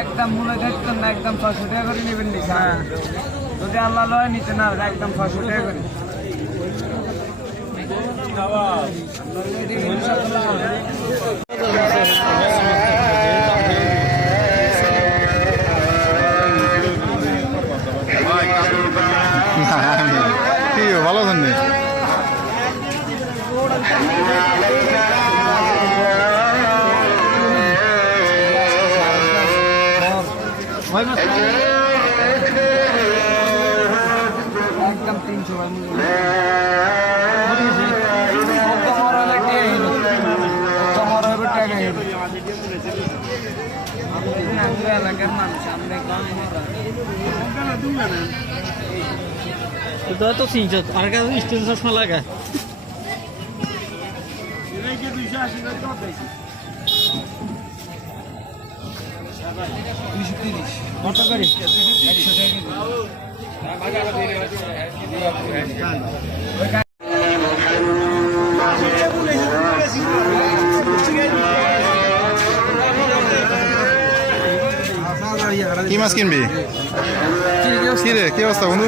একদম মনে দেখতেন না, একদম 600 টাকা করে নেবেন নি। যদি আল্লাহ লয় নিতে না, একদম 600 টাকা করে। ভালো আছেন নি? একদম 300 ভাই এলাকার মানুষ তো 300 আর কাছে স্টেশন চশমা লাগা 230 কত করে 100 টাকা। কি মাছ কিনবি? কি রে, কি অবস্থা বন্ধু?